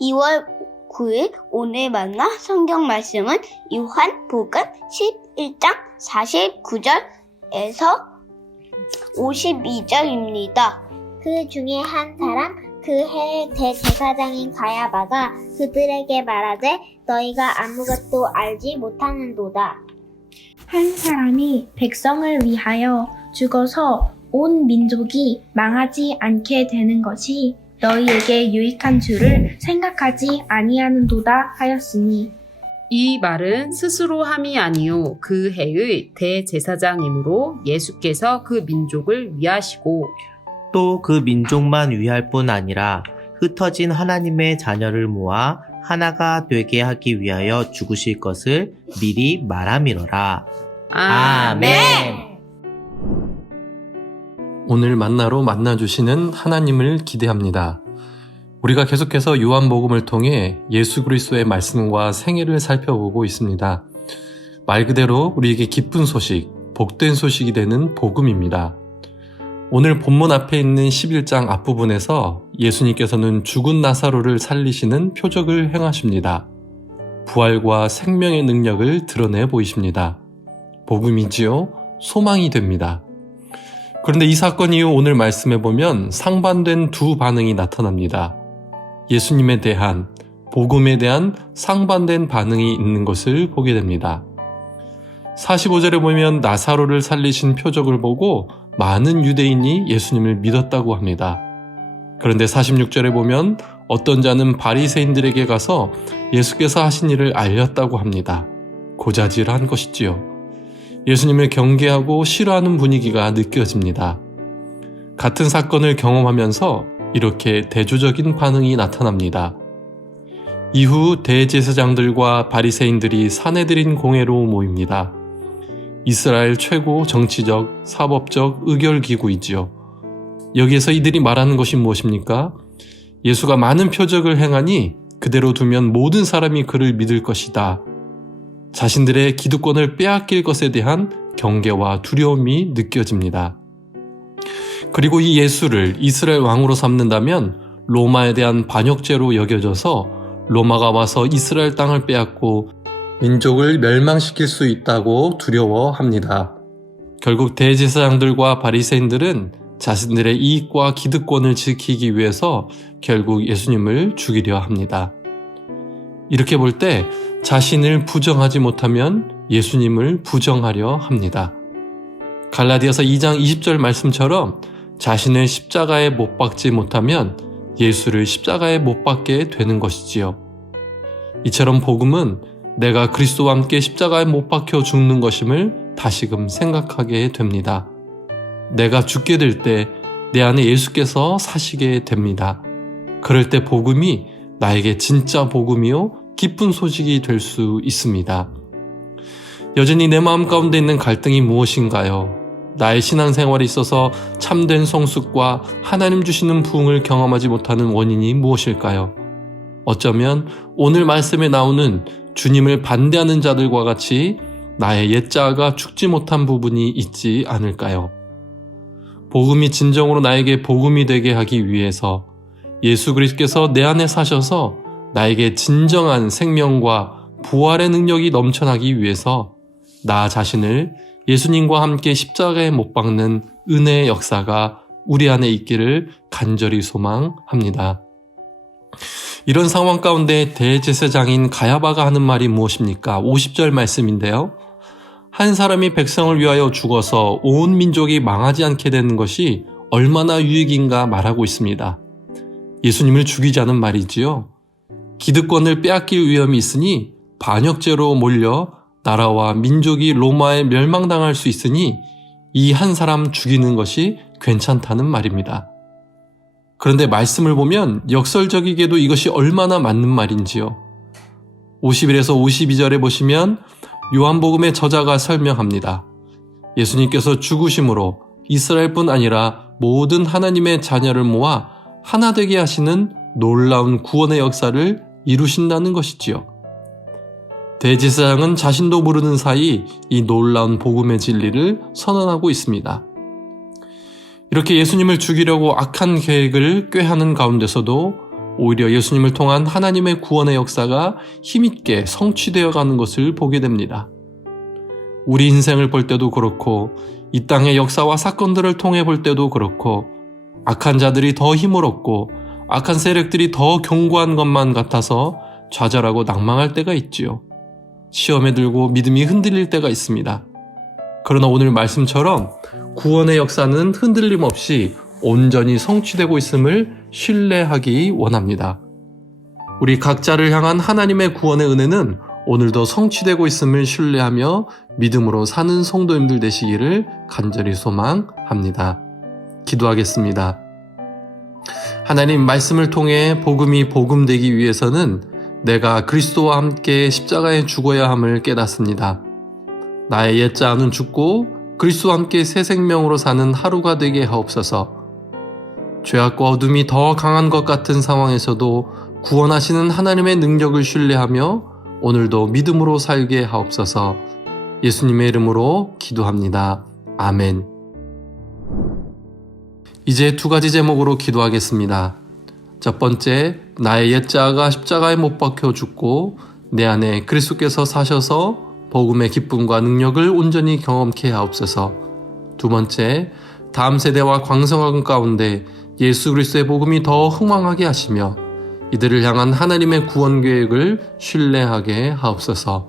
2월 9일 오늘 만나 성경 말씀은 요한복음 11장 49절에서 52절입니다. 그 중에 한 사람 그 해의 대제사장인 가야바가 그들에게 말하되 너희가 아무것도 알지 못하는도다. 한 사람이 백성을 위하여 죽어서 온 민족이 망하지 않게 되는 것이 너희에게 유익한 줄을 생각하지 아니하는도다 하였으니 이 말은 스스로 함이 아니요 그 해의 대제사장이므로 예수께서 그 민족을 위하시고 또 그 민족만 위할 뿐 아니라 흩어진 하나님의 자녀를 모아 하나가 되게 하기 위하여 죽으실 것을 미리 말함이로라. 아멘. 오늘 만나로 만나주시는 하나님을 기대합니다. 우리가 계속해서 요한복음을 통해 예수 그리스도의 말씀과 생애를 살펴보고 있습니다. 말 그대로 우리에게 기쁜 소식, 복된 소식이 되는 복음입니다. 오늘 본문 앞에 있는 11장 앞부분에서 예수님께서는 죽은 나사로를 살리시는 표적을 행하십니다. 부활과 생명의 능력을 드러내 보이십니다. 복음이지요, 소망이 됩니다. 그런데 이 사건 이후 오늘 말씀에 보면 상반된 두 반응이 나타납니다. 예수님에 대한, 복음에 대한 상반된 반응이 있는 것을 보게 됩니다. 45절에 보면 나사로를 살리신 표적을 보고 많은 유대인이 예수님을 믿었다고 합니다. 그런데 46절에 보면 어떤 자는 바리새인들에게 가서 예수께서 하신 일을 알렸다고 합니다. 고자질한 것이지요. 예수님을 경계하고 싫어하는 분위기가 느껴집니다. 같은 사건을 경험하면서 이렇게 대조적인 반응이 나타납니다. 이후 대제사장들과 바리새인들이 사내들인 공회로 모입니다. 이스라엘 최고 정치적, 사법적 의결기구이지요. 여기에서 이들이 말하는 것이 무엇입니까? 예수가 많은 표적을 행하니 그대로 두면 모든 사람이 그를 믿을 것이다. 자신들의 기득권을 빼앗길 것에 대한 경계와 두려움이 느껴집니다. 그리고 이 예수를 이스라엘 왕으로 삼는다면 로마에 대한 반역죄로 여겨져서 로마가 와서 이스라엘 땅을 빼앗고 민족을 멸망시킬 수 있다고 두려워합니다. 결국 대제사장들과 바리새인들은 자신들의 이익과 기득권을 지키기 위해서 결국 예수님을 죽이려 합니다. 이렇게 볼 때 자신을 부정하지 못하면 예수님을 부정하려 합니다. 갈라디아서 2장 20절 말씀처럼 자신을 십자가에 못 박지 못하면 예수를 십자가에 못 박게 되는 것이지요. 이처럼 복음은 내가 그리스도와 함께 십자가에 못 박혀 죽는 것임을 다시금 생각하게 됩니다. 내가 죽게 될 때 내 안에 예수께서 사시게 됩니다. 그럴 때 복음이 나에게 진짜 복음이요 기쁜 소식이 될 수 있습니다. 여전히 내 마음 가운데 있는 갈등이 무엇인가요? 나의 신앙생활에 있어서 참된 성숙과 하나님 주시는 부흥을 경험하지 못하는 원인이 무엇일까요? 어쩌면 오늘 말씀에 나오는 주님을 반대하는 자들과 같이 나의 옛자아가 죽지 못한 부분이 있지 않을까요? 복음이 진정으로 나에게 복음이 되게 하기 위해서 예수 그리스도께서 내 안에 사셔서 나에게 진정한 생명과 부활의 능력이 넘쳐나기 위해서 나 자신을 예수님과 함께 십자가에 못 박는 은혜의 역사가 우리 안에 있기를 간절히 소망합니다. 이런 상황 가운데 대제사장인 가야바가 하는 말이 무엇입니까? 50절 말씀인데요. 한 사람이 백성을 위하여 죽어서 온 민족이 망하지 않게 되는 것이 얼마나 유익인가 말하고 있습니다. 예수님을 죽이자는 말이지요. 기득권을 빼앗길 위험이 있으니 반역죄로 몰려 나라와 민족이 로마에 멸망당할 수 있으니 이 한 사람 죽이는 것이 괜찮다는 말입니다. 그런데 말씀을 보면 역설적이게도 이것이 얼마나 맞는 말인지요. 51에서 52절에 보시면 요한복음의 저자가 설명합니다. 예수님께서 죽으심으로 이스라엘뿐 아니라 모든 하나님의 자녀를 모아 하나 되게 하시는 놀라운 구원의 역사를 이루신다는 것이지요. 대제사장은 자신도 모르는 사이 이 놀라운 복음의 진리를 선언하고 있습니다. 이렇게 예수님을 죽이려고 악한 계획을 꾀하는 가운데서도 오히려 예수님을 통한 하나님의 구원의 역사가 힘있게 성취되어 가는 것을 보게 됩니다. 우리 인생을 볼 때도 그렇고 이 땅의 역사와 사건들을 통해 볼 때도 그렇고 악한 자들이 더 힘을 얻고 악한 세력들이 더 견고한 것만 같아서 좌절하고 낭망할 때가 있지요. 시험에 들고 믿음이 흔들릴 때가 있습니다. 그러나 오늘 말씀처럼 구원의 역사는 흔들림 없이 온전히 성취되고 있음을 신뢰하기 원합니다. 우리 각자를 향한 하나님의 구원의 은혜는 오늘도 성취되고 있음을 신뢰하며 믿음으로 사는 성도님들 되시기를 간절히 소망합니다. 기도하겠습니다. 하나님, 말씀을 통해 복음이 복음되기 위해서는 내가 그리스도와 함께 십자가에 죽어야 함을 깨닫습니다. 나의 옛자는 죽고 그리스도와 함께 새 생명으로 사는 하루가 되게 하옵소서. 죄악과 어둠이 더 강한 것 같은 상황에서도 구원하시는 하나님의 능력을 신뢰하며 오늘도 믿음으로 살게 하옵소서. 예수님의 이름으로 기도합니다. 아멘. 이제 2가지 제목으로 기도하겠습니다. 첫 번째, 나의 옛자아가 십자가에 못 박혀 죽고 내 안에 그리스도께서 사셔서 복음의 기쁨과 능력을 온전히 경험케 하옵소서. 두 번째, 다음 세대와 광성한 가운데 예수 그리스도의 복음이 더 흥왕하게 하시며 이들을 향한 하나님의 구원 계획을 신뢰하게 하옵소서.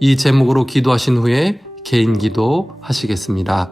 이 제목으로 기도하신 후에 개인 기도 하시겠습니다.